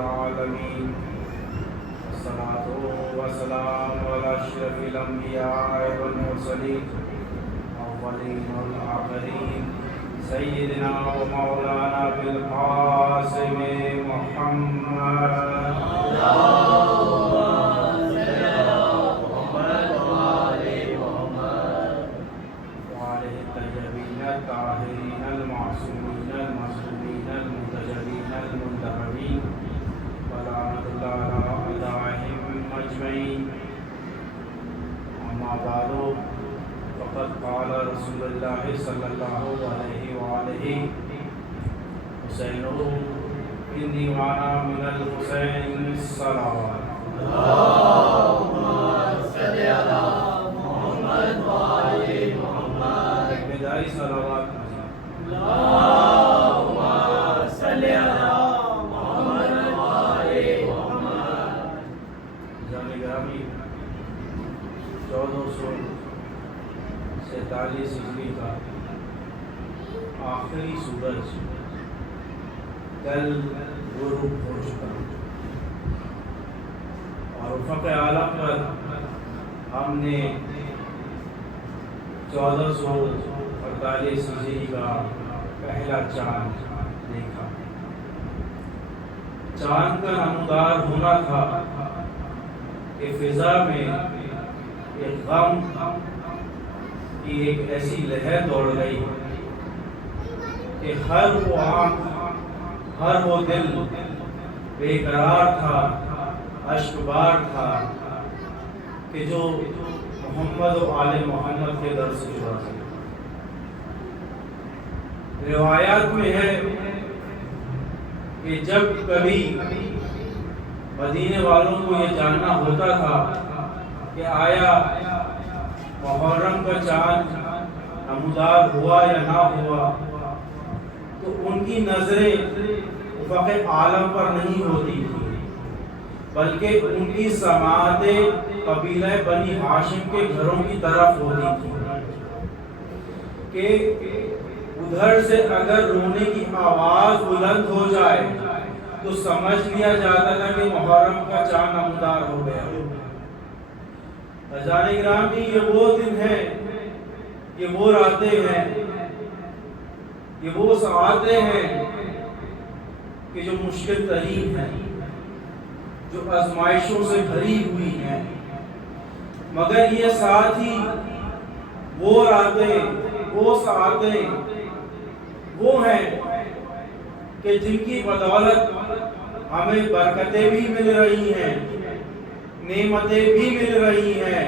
العالمين والصلاة والسلام على أشرف الأنبياء والمرسلين الأولين والآخرين سيدنا ومولانا بالقاسم محمد وآله الطيبين الطاهرين المعصومين المظلومين المنتجبين المنتخبين ولعنة الله عليهم أجمعين. أما بعد فقد قال رسول الله صلى الله عليه وآله حسين إني وأنا من الحسين الصلوات اللهم صل على محمد وآل محمد. ابتدائی صلوات اللهم صل على محمد وآل محمد. جامع گرامی 1447 ہجری کا آخری سورج کل غروب ہو چکا اور افق اعلیٰ پر ہم نے 1448 ہجری کا پہلا چاند دیکھا. چاند کا نمودار ہونا تھا کہ فضا میں ایک غم کی ایک ایسی لہر دوڑ گئی کہ ہر وہ آنکھ ہر وہ دل بے قرار تھا، اشکبار تھا کہ جو محمد و آل محمد کے در سے جڑا تھا. روایات میں ہے کہ جب کبھی مدینے والوں کو یہ جاننا ہوتا تھا کہ آیا محرم کا چاند نمودار ہوا یا نہ ہوا، تو ان کی نظریں افق عالم پر نہیں ہوتی تھی بلکہ ان کی سماعتیں قبیلہ بنی ہاشم کے گھروں کی طرف ہوتی تھی کہ ادھر سے اگر رونے کی آواز بلند ہو جائے تو سمجھ لیا جاتا تھا کہ محرم کا چاند نمودار ہو گیا. عزیزان کرام جی، یہ وہ دن ہے، یہ وہ راتیں ہیں، یہ وہ ساعتیں ہیں کہ جو مشکل ترین ہیں، جو آزمائشوں سے بھری ہوئی ہیں، مگر یہ ساتھ ہی وہ راتیں، وہ ساعتیں وہ ہیں کہ جن کی بدولت ہمیں برکتیں بھی مل رہی ہیں، نعمتیں بھی مل رہی ہیں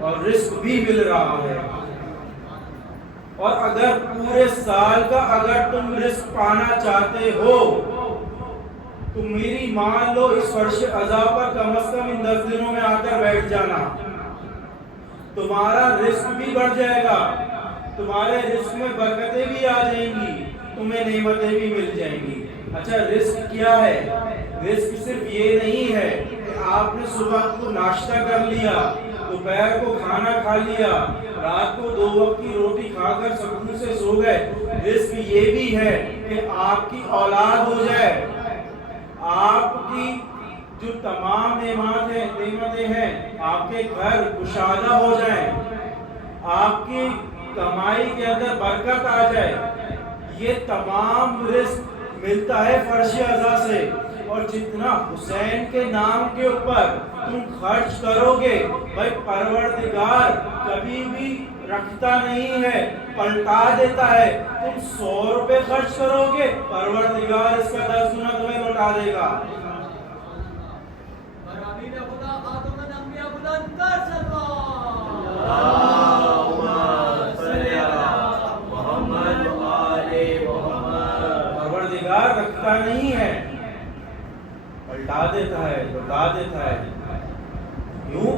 اور رزق بھی مل رہا ہے. اور اگر پورے سال کا اگر تم رزق پانا چاہتے ہو تو میری مان لو اس فرش عزا پر کم از کم ان 10 دنوں میں آ کر بیٹھ جانا. تمہارا رزق بھی بڑھ جائے گا، تمہارے رزق میں برکتیں بھی آ جائیں گی، تمہیں نعمتیں بھی مل جائیں گی. اچھا، رزق کیا ہے؟ رزق صرف یہ نہیں ہے کہ آپ نے صبح کو ناشتہ کر لیا، دوپہر کو کھانا کھا لیا، رات کو 2 وقت کی روٹی کھا کر سکون سے سو گئے. رزق یہ بھی ہے کہ آپ کی اولاد ہو جائے، آپ کی جو تمام نعمتیں ہیں آپ کے گھر کشادہ ہو جائیں، آپ کی کمائی کے اندر برکت آ جائے. یہ تمام رزق ملتا ہے فرش عزا سے. اور جتنا حسین کے نام کے اوپر تم خرچ کرو گے، بھائی پروردگار کبھی بھی رکھتا نہیں ہے، پلٹا دیتا ہے. تم 100 روپے خرچ کرو گے، پروردگار اس کا 10 گنا تمہیں لوٹا دے گا. پروردگار رکھتا نہیں ہے، پلٹا دیتا ہے، لوٹا دیتا ہے. کیوں؟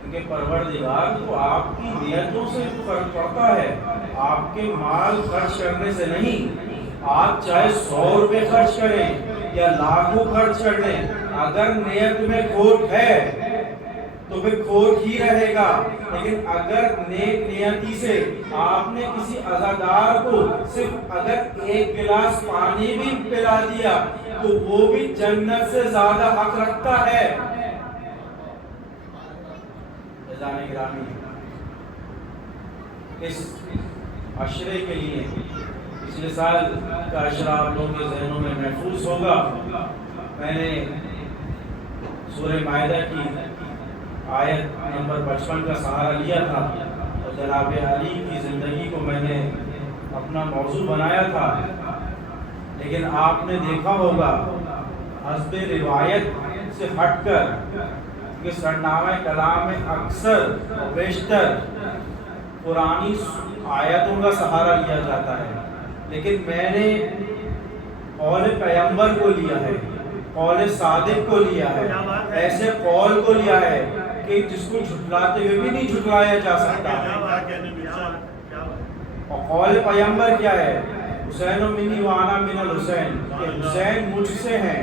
کیونکہ پروردگار تو آپ کی نیتوں سے فرق پڑتا ہے، آپ کے مال خرچ کرنے سے نہیں. آپ چاہے 100 روپے خرچ کریں یا لاکھوں خرچ کر دیں، اگر نیت میں کھوٹ ہے تو پھر کھوٹ ہی رہے گا. لیکن اگر نیک نیتی سے آپ نے کسی عزادار کو صرف اگر ایک گلاس پانی بھی پلا دیا تو وہ بھی جنت سے زیادہ حق رکھتا ہے. عزیزان گرامی، اس عشرے کے لیے پچھلے سال کا عشرہ آپ لوگوں کے ذہنوں میں محفوظ ہوگا. میں نے سورہ مائدہ کی آیت نمبر 55 کا سہارا لیا تھا اور جناب علی کی زندگی کو میں نے اپنا موضوع بنایا تھا. لیکن آپ نے دیکھا ہوگا حسب روایت سے ہٹ کر کہ سرنامہ کلام میں اکثر بیشتر قرآنی آیتوں کا سہارا لیا جاتا ہے. لیکن میں نے قول پیغمبر کو لیا ہے، قول صادق کو لیا ہے، ایسے قول کو لیا ہے کہ جس کو جھٹلاتے ہوئے بھی نہیں جھٹلایا جا سکتا. اور قول پیغمبر کیا ہے؟ حسین منی وانا من الحسین، کہ حسین مجھ سے ہیں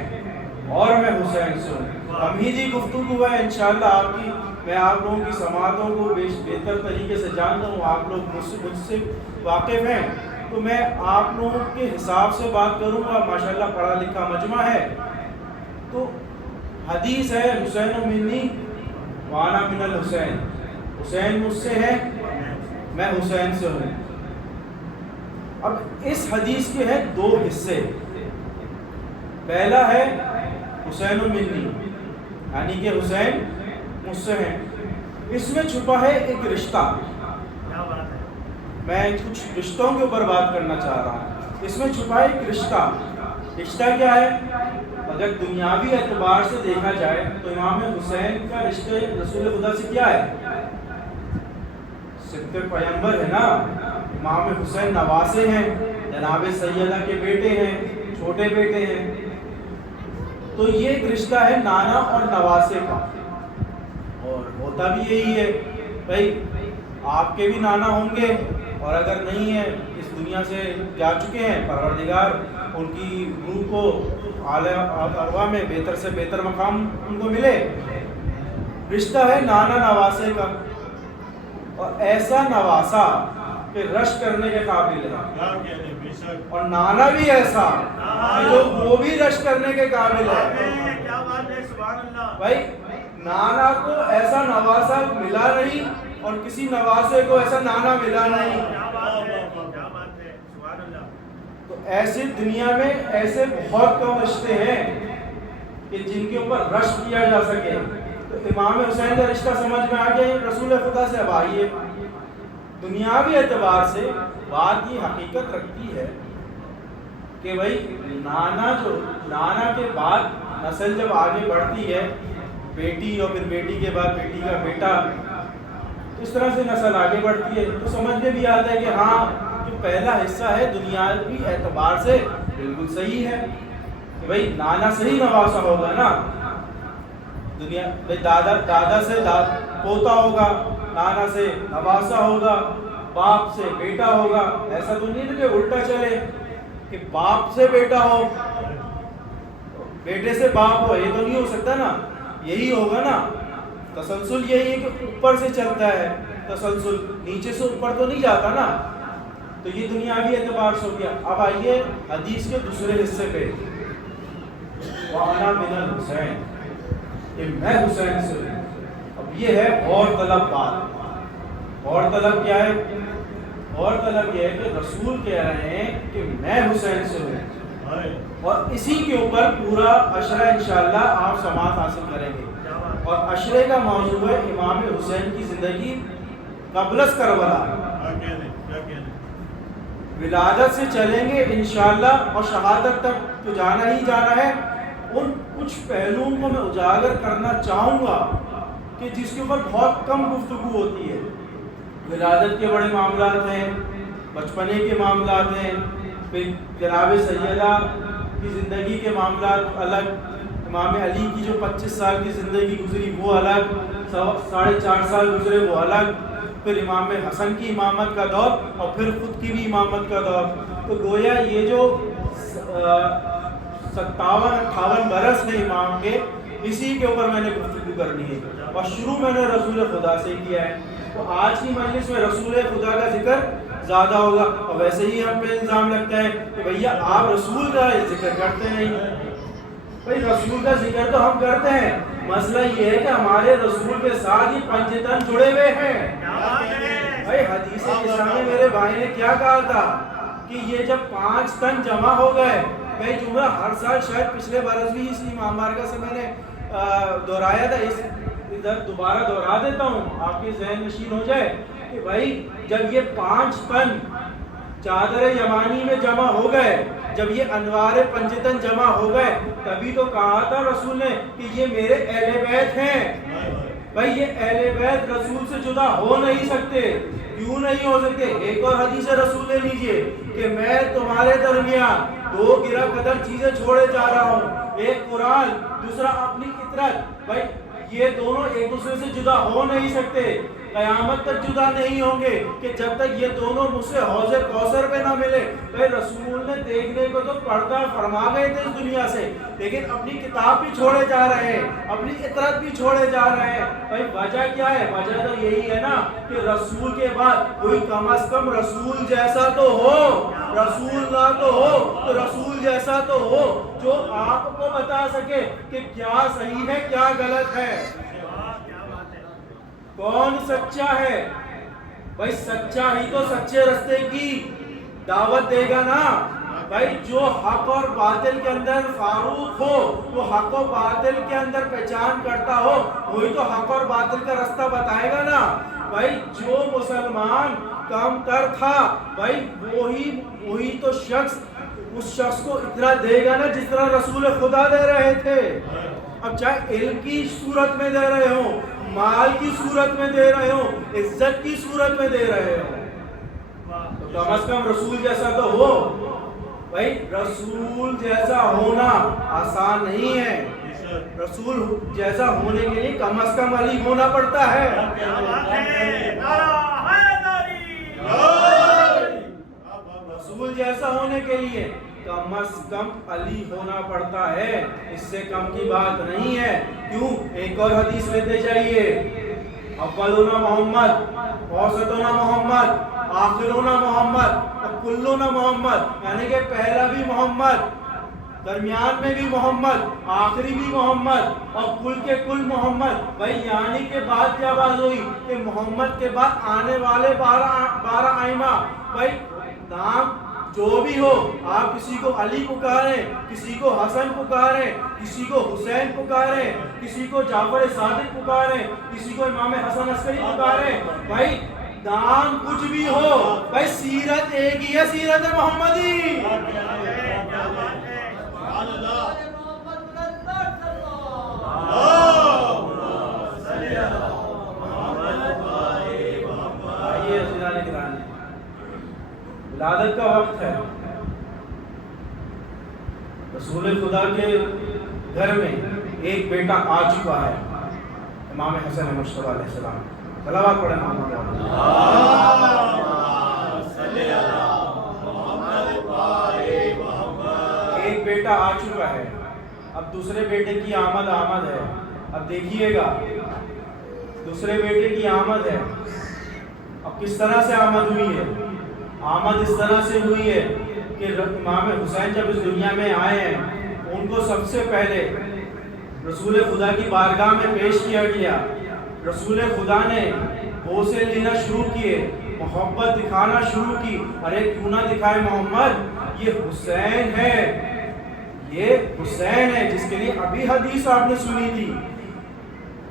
اور میں حسین سے ہوں. امیدی گفتگو ہے انشاءاللہ آپ کی. میں آپ لوگوں کی سماعتوں کو بہتر طریقے سے جانتا ہوں، آپ لوگ مجھ سے واقف ہیں، تو میں آپ لوگوں کے حساب سے بات کروں گا. ماشاءاللہ پڑھا لکھا مجمع ہے. تو حدیث ہے حسین منی وانا من الحسین، حسین مجھ سے ہے میں حسین سے ہوں. اب اس حدیث کے ہیں دو حصے. پہلا ہے حسین منی، یعنی کہ حسین مجھ سے ہیں. اس میں چھپا ہے ایک رشتہ. میں کچھ رشتوں کے اوپر بات کرنا چاہ رہا ہوں. اس میں چھپا ہے ایک رشتہ. رشتہ کیا ہے؟ اگر دنیاوی اعتبار سے دیکھا جائے تو امام حسین کا رشتہ رسول خدا سے کیا ہے؟ صدق پیغمبر ہے نا. امام حسین نواسے ہیں، جناب سیدہ کے بیٹے ہیں، چھوٹے بیٹے ہیں. تو یہ ایک رشتہ ہے نانا اور نواسے کا. اور ہوتا بھی یہی ہے بھائی، آپ کے بھی نانا ہوں گے اور اگر نہیں ہے اس دنیا سے جا چکے ہیں، پروردگار ان کی روح کو اعلیٰ ارواح میں بہتر سے بہتر مقام ان کو ملے. رشتہ ہے نانا نواسے کا، اور ایسا نواسا کہ رشک کرنے کے قابل ہے، اور نانا بھی ایسا کہ جو وہ بھی رشک کرنے کے قابل ہے. بھائی نانا کو ایسا نواسا ملا نہیں اور کسی نواسے کو ایسا نانا ملا نہیں. تو ایسی دنیا میں ایسے بہت کم رشتے ہیں کہ جن کے اوپر رشک کیا جا سکے. تو امام حسین کا رشتہ سمجھ میں آ گیا رسول خدا سے. اب آئیے دنیاوی اعتبار سے بات یہ حقیقت رکھتی ہے کہ بھائی نانا کے بعد نسل جب آگے بڑھتی ہے، بیٹی اور پھر بیٹی کے بعد بیٹی کا بیٹا، اس طرح سے نسل آگے بڑھتی ہے، تو سمجھ میں بھی آتا ہے کہ ہاں جو پہلا حصہ ہے دنیاوی اعتبار سے بالکل صحیح ہے کہ بھائی نانا سے ہی نواسا ہوگا نا. بھائی دادا سے پوتا ہوگا، نانا سے نواسا ہوگا، باپ سے بیٹا ہوگا. ایسا تو نہیں کہ الٹا چلے کہ باپ سے بیٹا ہو، بیٹے سے باپ ہو. یہ تو نہیں ہو سکتا نا. یہی ہوگا نا. تسلسل یہی ہے کہ اوپر سے چلتا ہے تسلسل، نیچے سے اوپر تو نہیں جاتا نا. تو یہ دنیاوی اعتبار سے ہو گیا. اب آئیے حدیث کے دوسرے حصے پہ، وَأَنَا مِنَ الْحُسَيْنِ، کہ میں حسین سے ہوں. اب یہ ہے غور طلب بات. غور طلب کیا ہے؟ غور طلب یہ ہے کہ رسول کہہ رہے ہیں کہ میں حسین سے ہوں، اور اسی کے اوپر پورا عشرہ انشاءاللہ آپ سماعت حاصل کریں گے. اور عشرے کا موضوع ہے امام حسین کی زندگی قبل از کربلا. ولادت سے چلیں گے انشاءاللہ اور شہادت تک تو جانا ہی جانا ہے. ان کچھ پہلوؤں کو میں اجاگر کرنا چاہوں گا کہ جس کے اوپر بہت کم گفتگو ہوتی ہے. ولادت کے بڑے معاملات ہیں، بچپنے کے معاملات ہیں، پھر جناب سیدہ کی زندگی کے معاملات الگ، امام علی کی جو 25 سال کی زندگی گزری وہ الگ، 4.5 سال گزرے وہ الگ، پھر امام حسن کی امامت کا دور اور پھر خود کی بھی امامت کا دور. تو گویا یہ جو 57-58 برس ہیں امام کے، اسی کے اوپر میں نے گفتگو کرنی ہے اور شروع میں نے رسول خدا سے کیا ہے. تو آج کی مجلس میں رسول خدا کا ذکر زیادہ ہوگا اور ویسے ہی ہم پہ الزام لگتا ہے کہ بھیا آپ رسول کا ذکر کرتے نہیں. بھائی رسول کا ذکر تو ہم کرتے ہیں, مسئلہ یہ ہے کہ ہمارے رسول کے ساتھ ہی پنجتن جڑے ہوئے ہیں. بھائی حدیث قدسیہ میں میرے بھائی نے کیا کہا تھا کہ یہ جب 5 تن جمع ہو گئے, میں جملہ ہر سال شاید پچھلے برس بھی اس امام بارگاہ سے میں نے دہرایا تھا, اس ادھر دوبارہ دہرا دیتا ہوں آپ کے ذہن نشین ہو جائے کہ بھائی جب یہ 5 تن چادر یمانی میں جمع ہو گئے, جب یہ انوار پنجتن جمع ہو گئے, تبھی تو کہا تھا رسول نے کہ یہ میرے اہل بیت ہیں. بھائی یہ اہل بیت رسول سے جدا ہو نہیں سکتے. کیوں نہیں ہو سکتے؟ ایک اور حدیث رسول لے لیجئے کہ میں تمہارے درمیان 2 گرہ قدر چیزیں چھوڑے جا رہا ہوں, ایک قرآن, دوسرا اپنی فطرت. بھائی یہ دونوں ایک دوسرے سے جدا ہو نہیں سکتے, قیامت تک جدا نہیں ہوں گے کہ جب تک یہ دونوں مجھ سے حوض کوثر پہ نہ ملے. بھائی رسول نے دیکھنے کو تو پردہ فرما گئے تھے اس دنیا سے, لیکن اپنی کتاب بھی چھوڑے جا رہے ہیں, اپنی فطرت بھی چھوڑے جا رہے ہیں. بھائی وجہ کیا ہے؟ وجہ تو یہی ہے نا کہ رسول کے بعد کوئی کم از کم رسول جیسا تو ہو, رسول نہ تو ہو تو رسول جیسا تو ہو جو آپ کو بتا سکے کہ کیا صحیح ہے کیا غلط ہے, کون سچا ہے. بھائی سچا ہی تو سچے رستے کی دعوت دے گا نا. بھائی جو حق اور باطل کے اندر فاروق ہو, وہ حق و باطل کے اندر پہچان کرتا ہو, وہی تو حق اور باطل کا رستہ بتائے گا نا. بھائی جو مسلمان کم تر تھا, بھائی وہی تو شخص اس شخص کو اتنا دے گا نا جس طرح رسول خدا دے رہے تھے. اب چاہے علم کی صورت میں دے رہے ہوں, مال کی صورت میں دے رہے ہوں, عزت کی صورت میں دے رہے ہوں, تو کم از کم رسول جیسا تو ہو. بھائی رسول جیسا ہونا آسان نہیں ہے, رسول جیسا ہونے کے لیے کم از کم علی ہونا پڑتا ہے. رسول جیسا ہونے کے لیے کم از کم علی ہونا پڑتا ہے, اس سے کم کی بات نہیں ہے. کیوں؟ ایک اور حدیث لیتے جائیے, اولنا محمد, اوسطنا محمد, آخرنا محمد, کلنا محمد, یعنی کہ پہلا بھی محمد, درمیان میں بھی محمد, آخری بھی محمد اور کل کے کل محمد. بھائی یعنی کے بعد کیا بات ہوئی کہ محمد کے بعد آنے والے 12 ائمہ. بھائی نام جو بھی ہو, آپ کسی کو علی پکاریں, کسی کو حسن پکاریں, کسی کو حسین پکاریں, کسی کو جعفر صادق پکاریں, کسی کو امام حسن عسکری پکاریں. بھائی نام کچھ بھی ہو, بھائی سیرت ایک ہی ہے, سیرت محمدی. ولادت کا وقت ہے, رسول خدا کے گھر میں ایک بیٹا آ چکا ہے, امام حسن مشتبہ علیہ السلام. صلوات پڑھیں محمد. ایک بیٹا آ چکا ہے, اب دوسرے بیٹے کی آمد ہے. اب دیکھیے گا دوسرے بیٹے کی آمد ہے, اب کس طرح سے آمد ہوئی ہے. آمد اس طرح سے ہوئی ہے کہ امام حسین جب اس دنیا میں آئے ہیں, ان کو سب سے پہلے رسول خدا کی بارگاہ میں پیش کیا گیا. رسول خدا نے بوسے لینا شروع کیے, محبت دکھانا شروع کی. ارے کیوں نہ دکھائے محمد, یہ حسین ہے, یہ حسین ہے جس کے لیے ابھی حدیث آپ نے سنی تھی.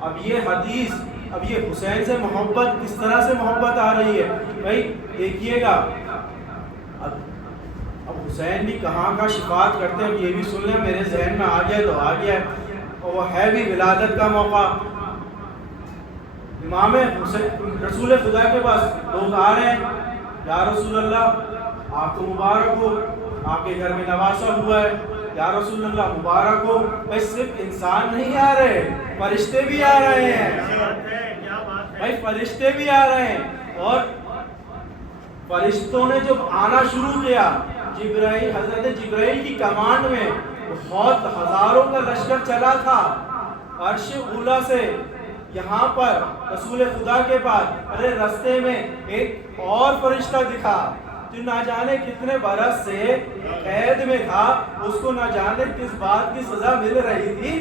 اب یہ حدیث, اب یہ حسین سے محبت کس طرح سے محبت آ رہی ہے. بھائی دیکھیے گا, اب حسین بھی کہاں کا شفاعت کرتے ہیں, یہ بھی سن لیں, میرے ذہن میں آ گیا تو آ گیا, اور وہ ہے بھی ولادت کا موقع. امام حسین رسول خدا کے پاس لوگ آ رہے ہیں, یا رسول اللہ آپ کو مبارک ہو, آپ کے گھر میں نواسہ ہوا ہے, یا رسول اللہ مبارک ہو. بھائی صرف انسان نہیں آ رہے, فرشتے بھی آ رہے ہیں. بھائی فرشتے بھی آ رہے ہیں, اور فرشتوں نے جب آنا شروع کیا, جبرائیل, حضرت جبرائیل کی کمانڈ میں بہت ہزاروں کا لشکر چلا تھا. عرش اولا سے یہاں پر رسول خدا کے پاس، ارے رستے میں ایک اور فرشتہ دکھا جو نہ جانے کتنے برس سے قید میں تھا، اس کو نہ جانے کس بات کی سزا مل رہی تھی۔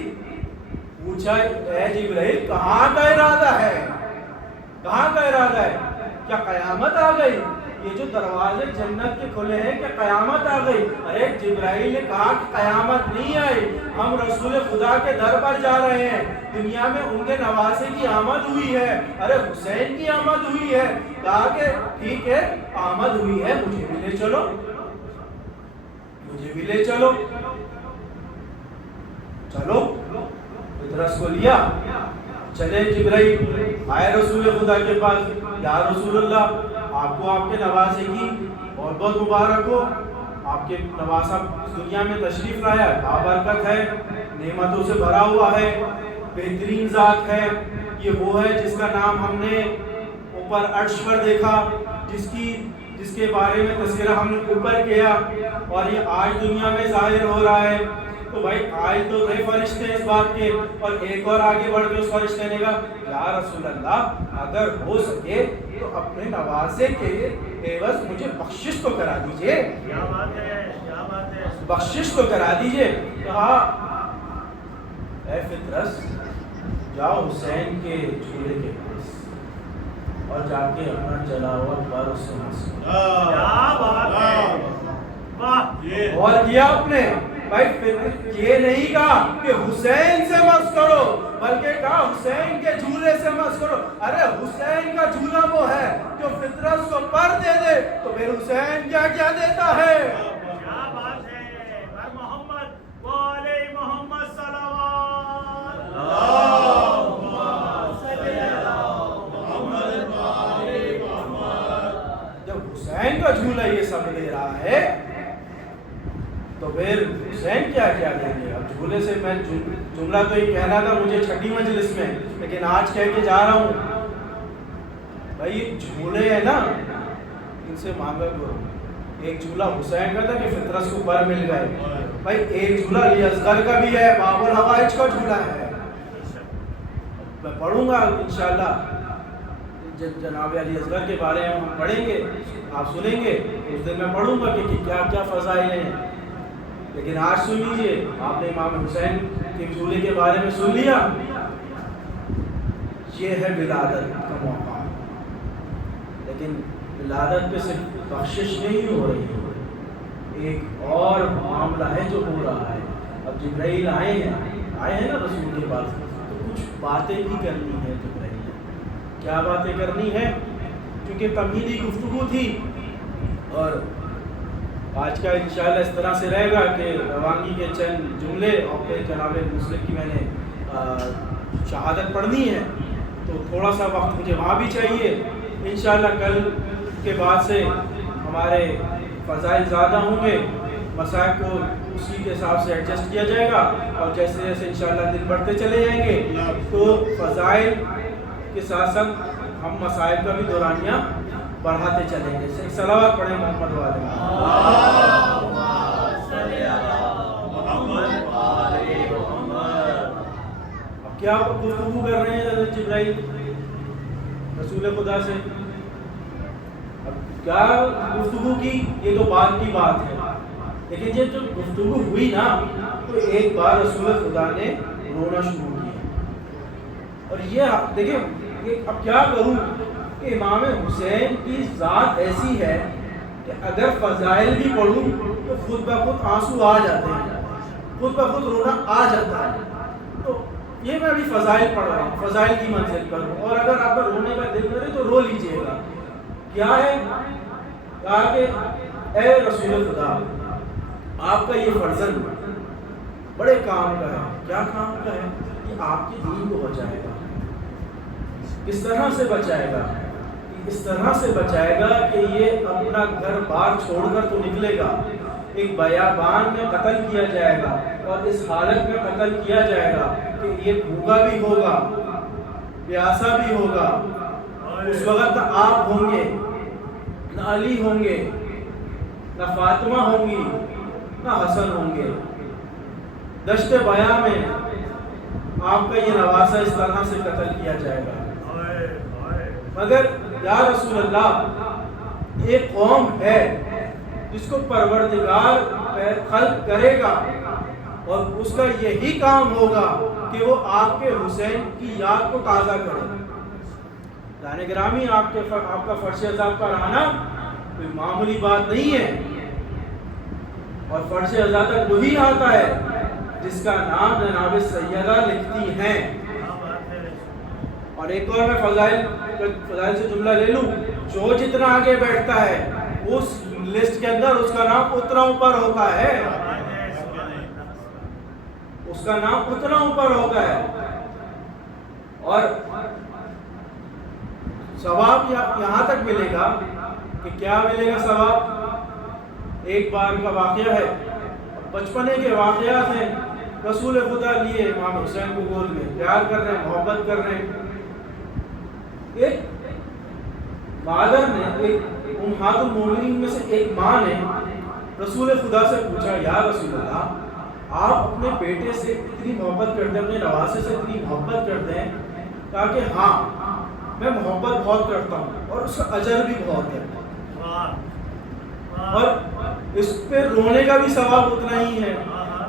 پوچھا اے جبرائیل کہاں کا ارادہ ہے، کہاں کا ارادہ ہے؟ کیا قیامت آ گئی؟ یہ جو دروازے جنت کے کھلے ہیں کیا قیامت آ گئی؟ ارے جبرائیل نے کہا کہ قیامت نہیں آئی، ہم رسول خدا کے در پر جا رہے ہیں، دنیا میں ان کے نواسے کی آمد ہوئی ہے، ارے حسین کی آمد ہوئی ہے۔ کہا کہ ٹھیک ہے آمد ہوئی ہے، مجھے بھی لے چلو، مجھے بھی لے چلو۔ چلو پطرس کو لیا، چلے جبرائیل آئے رسول خدا کے پاس، یا رسول اللہ آپ کو آپ کے نواسے کی بہت بہت مبارک ہو، آپ کے نواسا دنیا میں تشریف لایا، بابرکت ہے، نعمتوں سے بھرا ہوا ہے، بہترین ذات ہے، یہ وہ ہے جس کا نام ہم نے اوپر عرش پر دیکھا، جس کے بارے میں تذکرہ ہم نے اوپر کیا، اور یہ آج دنیا میں ظاہر ہو رہا ہے۔ تو بھائی آج تو تھے فرشتے اس بات کے، اور ایک اور آگے بڑھ کے اس فرشتے نے کہا یا رسول اللہ اگر ہو سکے تو اپنے نواسے کے عوض مجھے بخشش تو کرا دیجئے، کیا بات ہے، کیا بات ہے، بخشش تو کرا دیجئے۔ کہا اے فطرس جاؤ حسین کے جھولے کے پاس اور جا کے اپنا جلا ہوا پر اس سے مسکو۔ کیا بات ہے، واہ، اور کیا آپ نے بھائی پھر یہ نہیں کہا کہ حسین سے مس کرو، بلکہ کہا حسین کے جھولے سے مس کرو۔ ارے حسین کا جھولا وہ ہے جو فطرت کو پر دے دے، تو پھر حسین کیا کیا دیتا ہے؟ کیا بات ہے، بھائی محمد والے محمد صلوات اللہم صلی علی محمد والے محمد۔ جب حسین کا جھولا یہ سب دے رہا ہے تو پھر حسین کیا کیا دیں گے؟ اب جھولے سے میں جملہ تو یہ کہنا تھا مجھے چھٹی مجلس میں، لیکن آج کہہ کے جا رہا ہوں بھائی یہ جھولے ہیں نا ان سے مانگا کرو۔ ایک جھولا حسین کا تھا کہ فطرت کو پر مل گئے، بھائی ایک جھولا علی اصغر کا بھی ہے، باب الحوائج کا جھولا ہے۔ میں پڑھوں گا انشاءاللہ جناب علی اصغر کے بارے میں ہم پڑھیں گے، آپ سنیں گے، اس دن میں پڑھوں گا کہ کیا کیا فضائل ہیں، لیکن آج سن لیجئے، آپ نے امام حسین کے جھولے کے بارے میں سن لیا۔ یہ ہے ولادت کا موقع، لیکن ولادت پہ صرف بخشش نہیں ہو رہی ہے، ایک اور معاملہ ہے جو ہو رہا ہے۔ اب جبرائیل آئے ہیں نا رسول کے پاس، تو کچھ باتیں بھی کرنی ہے جبرائیل نے۔ کیا باتیں کرنی ہے؟ کیونکہ تمہیدی گفتگو تھی، اور آج کا انشاءاللہ اس طرح سے رہے گا کہ روانگی کے چند جملے اور پھر جناب مسلم کی میں نے شہادت پڑھنی ہے، تو تھوڑا سا وقت مجھے وہاں بھی چاہیے۔ انشاءاللہ کل کے بعد سے ہمارے فضائل زیادہ ہوں گے، مسائل کو اسی کے حساب سے ایڈجسٹ کیا جائے گا، اور جیسے جیسے انشاءاللہ دن بڑھتے چلے جائیں گے تو فضائل کے ساتھ ساتھ ہم مسائل کا بھی دورانیہ بڑھاتے چلیں گے۔ صلوات پڑھیں محمد والے اللہم صلی علی محمد والے محمد۔ اب کیا گفتگو کر رہے ہیں حضرت جبرائیل رسول خدا سے؟ اب کیا گفتگو کی؟ یہ تو بات کی بات ہے، لیکن یہ جو گفتگو ہوئی نا تو ایک بار رسول خدا نے رونا شروع کیا، اور یہ دیکھیں اب کیا کروں کہ امام حسین کی ذات ایسی ہے کہ اگر فضائل بھی پڑھوں تو خود بخود آنسو آ جاتے ہیں، خود بخود رونا آ جاتا ہے۔ تو یہ میں ابھی فضائل پڑھ رہا ہوں، فضائل کی منزل پر ہوں، اور اگر آپ کا رونے کا دل کرے تو رو لیجئے گا۔ کیا ہے؟ کہا کہ اے رسول خدا آپ کا یہ فرزند بڑے کام کا ہے۔ کیا کام کا ہے؟ کہ آپ کے دین کو بچائے گا۔ کس طرح سے بچائے گا؟ اس طرح سے بچائے گا کہ یہ اپنا گھر بار چھوڑ کر تو نکلے گا، ایک بیابان میں قتل کیا جائے گا، اور اس حالت میں قتل کیا جائے گا کہ یہ بھوکا بھی ہوگا، پیاسا بھی ہوگا۔ اس وقت نہ آپ ہوں گے، نہ علی ہوں گے، نہ فاطمہ ہوں گی، نہ حسن ہوں گے۔ دشت بیاں میں آپ کا یہ نواسا اس طرح سے قتل کیا جائے گا۔ ہائے ہائے مگر یا رسول اللہ، ایک قوم ہے جس کو پروردگار خلق کرے گا اور اس کا یہی کام ہوگا کہ وہ آپ کے حسین کی یاد کو تازہ کرے۔ جانے گرامی، آپ کا فرش عذاب پر آنا کوئی معمولی بات نہیں ہے، اور فرش عذاب تک وہی آتا ہے جس کا نام جناب سیدہ لکھتی ہیں۔ کیا بات ہے اور ایک اور میں فضائل سے جملہ لے لوں، جو جتنا آگے بیٹھتا ہے اس لسٹ کے اندر اس کا نام اتنا اوپر ہوتا ہے، اس کا نام اتنا اوپر ہوتا ہے۔ اور ثواب یہاں تک ملے گا کہ کیا ملے گا ثواب؟ ایک بار کا واقعہ ہے، بچپنے کے واقعات ہیں۔ رسول خدا لیے امام حسین کو گود میں پیار کر رہے ہیں، محبت کر رہے ہیں۔ ایک مادر نے، ایک امہات المومنین میں سے ایک ماں نے رسول خدا سے پوچھا، یا رسول اللہ، آپ اپنے بیٹے سے اتنی محبت کرتے ہیں، اپنے نواسے سے اتنی محبت کرتے ہیں؟ کہا کہ ہاں، میں محبت بہت کرتا ہوں اور اس کا اجر بھی بہت ہے، اور اس پہ رونے کا بھی ثواب اتنا ہی ہے،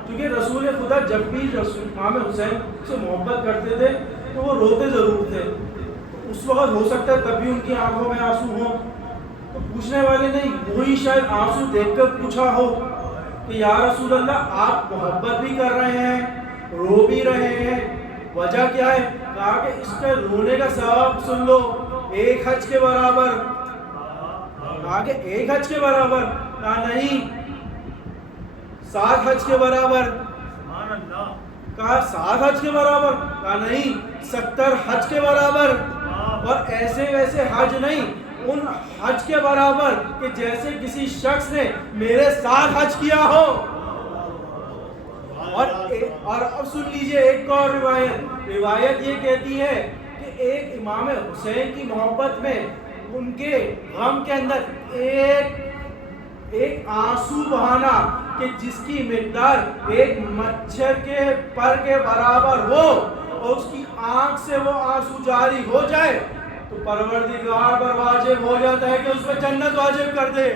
کیونکہ رسول خدا جب بھی امام حسین سے محبت کرتے تھے تو وہ روتے ضرور تھے۔ اس وقت ہو سکتا ہے تب بھی ان کی آنکھوں میں آنسو ہوں، تو پوچھنے والے نے وہی شاید آنسو دیکھ کر پوچھا ہو کہ یا رسول اللہ، آپ محبت بھی کر رہے ہیں، رو بھی رہے ہیں، وجہ کیا ہے؟ کہا کہ اس کے رونے کا ثواب سن لو، ایک حج کے برابر۔ کہا کہ ایک حج کے برابر؟ کہا نہیں، 7 حج کے برابر۔ کہا 7 حج کے برابر؟ کہا نہیں، 70 حج کے برابر۔ اور ایسے ویسے حج نہیں، ان حج کے برابر کہ جیسے کسی شخص نے میرے ساتھ حج کیا ہو۔ اور اب سن لیجئے ایک اور روایت یہ کہتی ہے کہ ایک امام حسین کی محبت میں ان کے غم کے اندر ایک آنسو بہانا کہ جس کی مقدار ایک مچھر کے پر کے برابر ہو اور اس کی آنکھ سے وہ آنسو جاری ہو جائے تو پروردگار پر واجب ہو جاتا ہے کہ اس پہ جنت واجب کر دے۔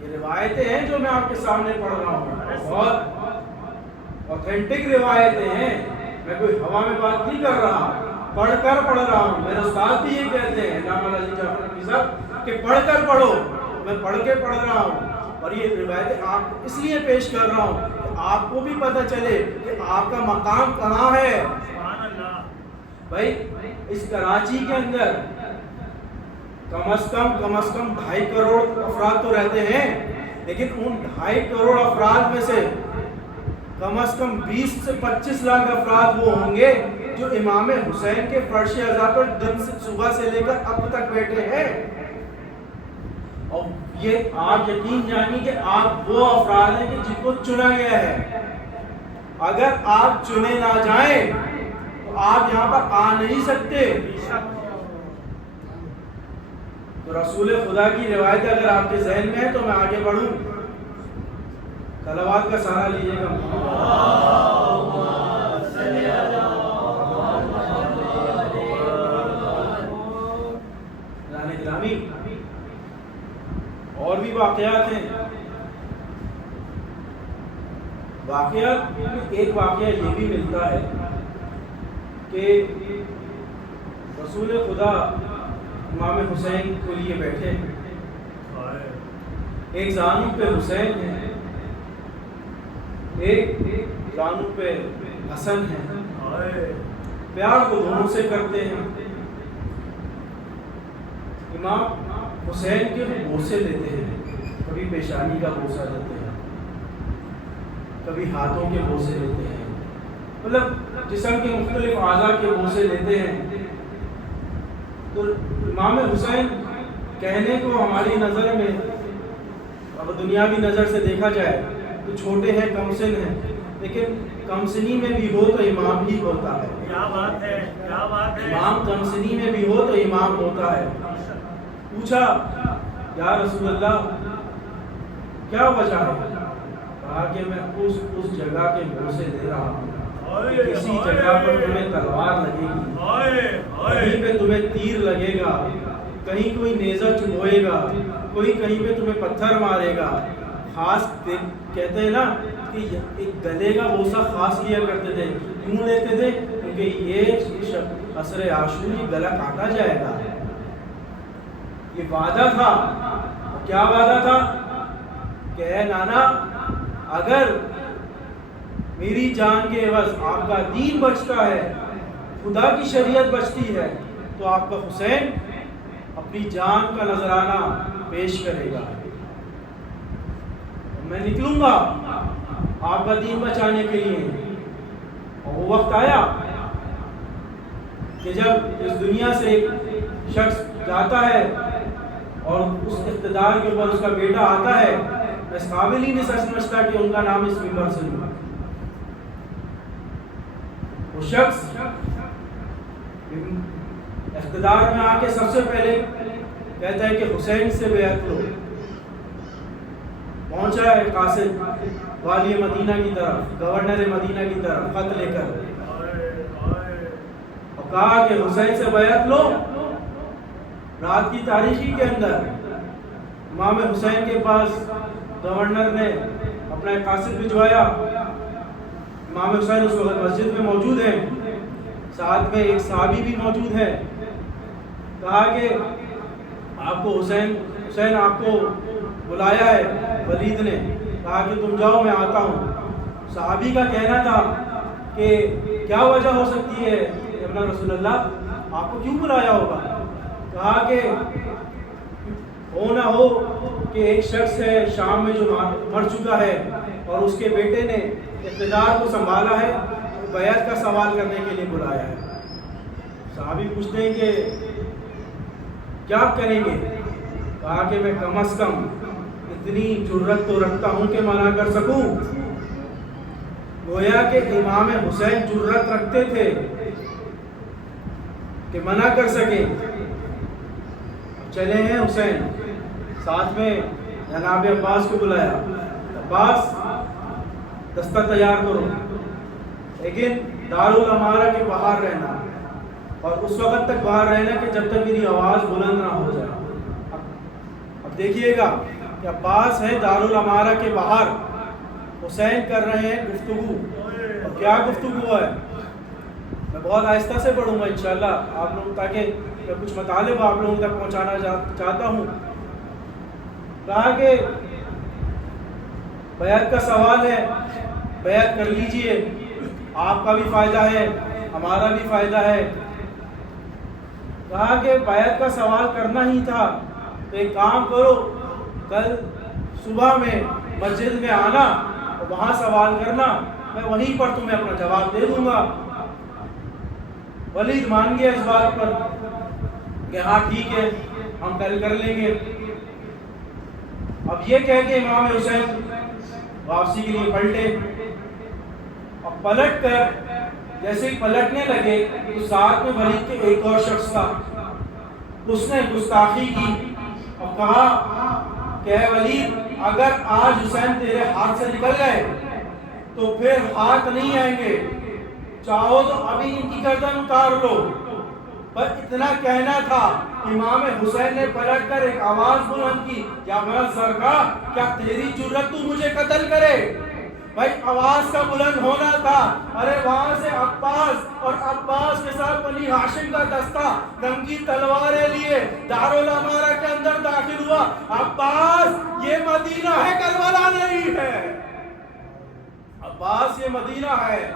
یہ روایتیں ہیں جو میں آپ کے سامنے پڑھ رہا ہوں، بہت اوتھینٹک روایتیں ہیں، میں کوئی ہوا میں بات نہیں کر رہا، پڑھ رہا ہوں۔ میرے استاد بھی یہ کہتے ہیں علامہ علی جعفر نقوی صاحب کہ پڑھ کر پڑھو، میں پڑھ کے پڑھ رہا ہوں، اور یہ روایتیں آپ کو اس لیے پیش کر رہا ہوں کہ آپ کو بھی پتہ چلے کہ آپ کا مقام کہاں ہے۔ بھائی اس کراچی کے اندر کم از کم 2.5 کروڑ افراد تو رہتے ہیں، لیکن ان 2.5 کروڑ افراد میں سے کم از کم 20 سے 25 لاکھ افراد وہ ہوں گے جو امام حسین کے فرش عزا پر دن سے صبح سے لے کر اب تک بیٹھے ہیں۔ اور یہ آپ یقین جانیے کہ آپ وہ افراد ہیں کہ جن کو چنا گیا ہے، اگر آپ چنے نہ جائیں تو آپ یہاں پر آ نہیں سکتے۔ تو رسول خدا کی روایت اگر آپ کے ذہن میں ہے تو میں آگے بڑھوں، صلوات کا سہارا لیجیے گا۔ گرامی اور بھی واقعات ہیں، ایک واقعہ یہ بھی ملتا ہے کہ رسول خدا امام حسین کو لیے بیٹھے ہیں، ایک زانو پہ حسین ہے، ایک زانو پہ حسن ہے، پیار کو دونوں سے کرتے ہیں۔ امام حسین کے بوسے لیتے ہیں، کبھی پیشانی کا بوسہ لیتے ہیں، کبھی ہاتھوں کے بوسے لیتے ہیں، مطلب جسم کے مختلف اعضاء کے بوسے لیتے ہیں۔ تو امام حسین کہنے کو ہماری نظر میں اب دنیاوی نظر سے دیکھا جائے تو چھوٹے ہیں، کم سن ہیں، لیکن کم سنی میں بھی ہو تو امام ہی ہوتا ہے۔ کیا بات ہے، کیا بات ہے۔ امام کم سنی میں بھی ہو تو امام ہوتا ہے۔ پوچھا یا رسول اللہ کیا وجہ ہے؟ کہا کہ میں اس جگہ کے منہ سے دے رہا ہوں کہ کسی جگہ پر تمہیں تلوار لگے گی، کہیں پہ تمہیں تیر لگے گا، کہیں کوئی نیزہ چبھوئے گا، کوئی کہیں پہ تمہیں پتھر مارے گا. خاص کہتے ہیں نا کہ ایک گلے کا بوسہ خاص لیا کرتے تھے. کیوں لیتے تھے؟ کیونکہ یہ عصر عاشور یہ گلا کاٹا جائے گا. یہ وعدہ تھا. کیا وعدہ تھا؟ کہ اے نانا، اگر میری جان کے عوض آپ کا دین بچتا ہے، خدا کی شریعت بچتی ہے، تو آپ کا حسین اپنی جان کا نذرانہ پیش کرے گا. میں نکلوں گا آپ کا دین بچانے کے لیے. اور وہ وقت آیا کہ جب اس دنیا سے ایک شخص جاتا ہے اور اس اقتدار کے اوپر اس کا بیٹا آتا ہے، میں اس قابل ہی نہیں سمجھتا کہ ان کا نام اس منبر سے لوں. وہ شخص اقتدار میں آ کے سب سے پہلے کہتا ہے کہ حسین سے بیعت لو. پہنچا ہے قاصد والی مدینہ کی طرف، گورنر مدینہ کی طرف خط لے کر، اور کہا کہ حسین سے بیعت لو. رات کی تاریکی کے اندر امام حسین کے پاس گورنر نے اپنا ایک قاصد بھجوایا. امام حسین اس وقت مسجد میں موجود ہیں، ساتھ میں ایک صحابی بھی موجود ہے. کہا کہ آپ کو حسین آپ کو بلایا ہے. ولید نے کہا کہ تم جاؤ، میں آتا ہوں. صحابی کا کہنا تھا کہ کیا وجہ ہو سکتی ہے کہ اپنا رسول اللہ آپ کو کیوں بلایا ہوگا؟ کہا کہ ہو نہ ہو کہ ایک شخص ہے شام میں جو مر چکا ہے اور اس کے بیٹے نے اقتدار کو سنبھالا ہے، بیعت کا سوال کرنے کے لیے بلایا ہے. صحابی پوچھتے ہیں کہ کیا کریں گے؟ کہا کہ میں کم از کم اتنی جرت تو رکھتا ہوں کہ منع کر سکوں. گویا کہ امام حسین جرت رکھتے تھے کہ منع کر سکے. چلے ہیں حسین، ساتھ میں جناب عباس کو بلایا. عباس دستہ تیار کرو، لیکن دارالامارہ کے باہر رہنا، اور اس وقت تک باہر رہنا کہ جب تک میری آواز بلند نہ ہو جائے. اب دیکھیے گا کہ عباس ہے دارالامارہ کے باہر، حسین کر رہے ہیں گفتگو. اور کیا گفتگو ہے؟ میں بہت آہستہ سے پڑھوں گا انشاءاللہ آپ لوگ، تاکہ میں کچھ مطالب آپ لوگوں تک پہنچانا چاہتا ہوں. کہا کہ بیعت کا سوال ہے، بیعت کر لیجئے، آپ کا بھی فائدہ ہے ہمارا بھی فائدہ ہے. کہا کہ بیعت کا سوال کرنا ہی تھا تو ایک کام کرو، کل صبح میں مسجد میں آنا اور وہاں سوال کرنا، میں وہیں پر تمہیں اپنا جواب دے دوں گا. ولید مان گیا اس بات پر کہ ہاں ٹھیک ہے، ہم کل کر لیں گے. اب یہ کہہ کے امام حسین واپسی کے لیے پلٹے، اور پلٹ کر جیسے ہی پلٹنے لگے تو ساتھ میں ولید کے ایک اور شخص تھا. اس نے گستاخی کی اور کہا کہ اے ولید، اگر آج حسین تیرے ہاتھ سے نکل گئے تو پھر ہاتھ نہیں آئیں گے، چاہو تو ابھی ان کی گردن اتار لو. پر اتنا کہنا تھا. امام حسین نے پلٹ کر ایک آواز بلند کی، یا میرا زرگاہ، کیا تیری جرت تو مجھے قتل کرے؟ بھائی آواز کا بلند ہونا تھا. ارے وہاں سے عباس، اور عباس کے ساتھ بنی ہاشم کا دستہ ننگی تلواریں لیے دارالامارہ کے اندر داخل ہوا. عباس یہ مدینہ ہے، کربلا نہیں ہے. عباس یہ مدینہ ہے،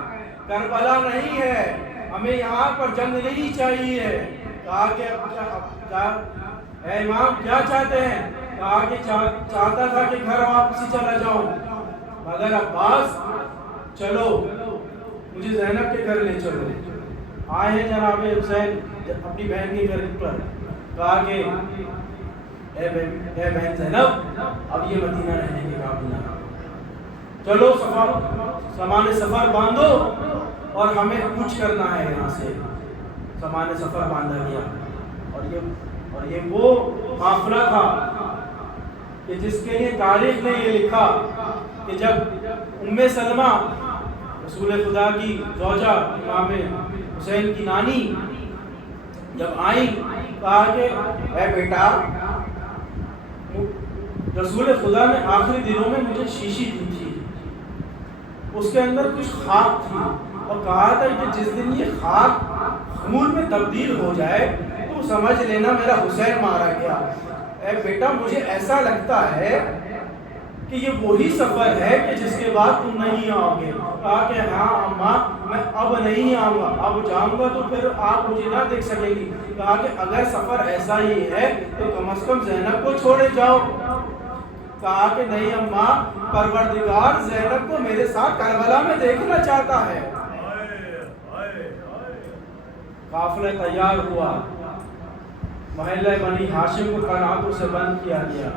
کربلا نہیں ہے. ہمیں یہاں پر جنگ نہیں چاہیے. کہا کہ اے امام کیا چاہتے ہیں؟ کہا کہ چاہتا تھا کہ گھر واپسی چلا جاؤں. مگر عباس چلو مجھے زینب کے گھر لے چلو. آئے ہیں جناب حسین اپنی بہن کے گھر پر. کہا کہ اے بہن زینب، اب یہ مدینہ رہنے کے قابل نہ، چلو سامان سفر باندھو اور ہمیں کچھ کرنا ہے یہاں سے. سامان سفر باندھا گیا. اور یہ وہ قافلہ تھا کہ جس کے لیے تاریخ نے یہ لکھا کہ جب سلمہ رسول خدا کی زوجہ امام حسین کی نانی جب آئی، کہا کہ اے بیٹا، رسول خدا نے آخری دنوں میں مجھے شیشی دی تھی، اس کے اندر کچھ خاک تھی، اور کہا تھا کہ جس دن یہ خاک خون میں تبدیل ہو جائے تو سمجھ لینا میرا حسین مارا گیا۔ اے بیٹا، مجھے ایسا لگتا ہے کہ یہ وہی سفر ہے کہ جس کے بعد تم نہیں آؤ گے۔ کہا کہ ہاں اماں، میں اب نہیں آؤں گا، اب جاؤں گا تو پھر آپ مجھے نہ دیکھ سکیں گی۔ کہا کہ اگر سفر ایسا ہی ہے تو کم از کم زینب کو چھوڑے جاؤ۔ کہا کہ نہیں اماں، پروردگار زینب کو میرے ساتھ کربلا میں دیکھنا چاہتا ہے۔ قافلہ تیار ہوا، محلہ بنی ہاشم کو قناتوں سے بند کیا گیا۔